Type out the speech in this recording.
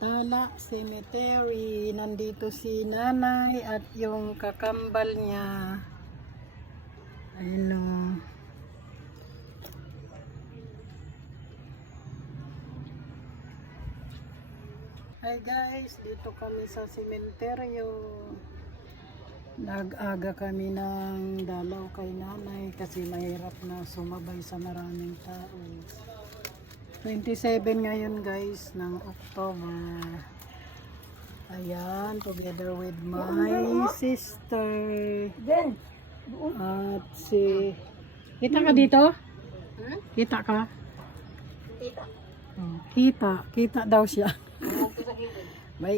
Tala Cemetery. Nandito si nanay at yung kakambal niya. Ayun o. Hi guys, dito kami sa sementeryo. Nag-aga kami ng dalaw kay nanay kasi mahirap na sumabay sa maraming tao. 27 ngayon guys ng October. Ayan, together with my sister. At si... Kita ka dito? Kita ka? Kita. Kita daw siya. Sa gilid. May